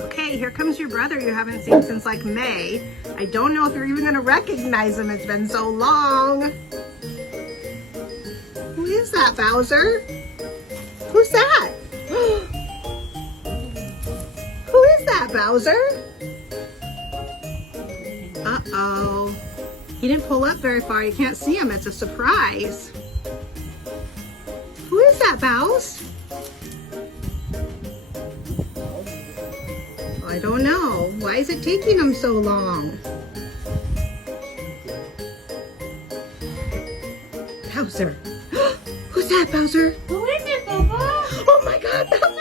Okay, here comes your brother you haven't seen since like May. I don't know if you're even gonna recognize him. It's been so long. Who is that, Bowser? Who's that? Who is that, Bowser? Uh-oh. He didn't pull up very far. You can't see him. It's a surprise. Who is that, Bows? I don't know. Why is it taking him so long? Bowser. Who's that, Bowser? Who is it, Papa? Oh my God, Bowser!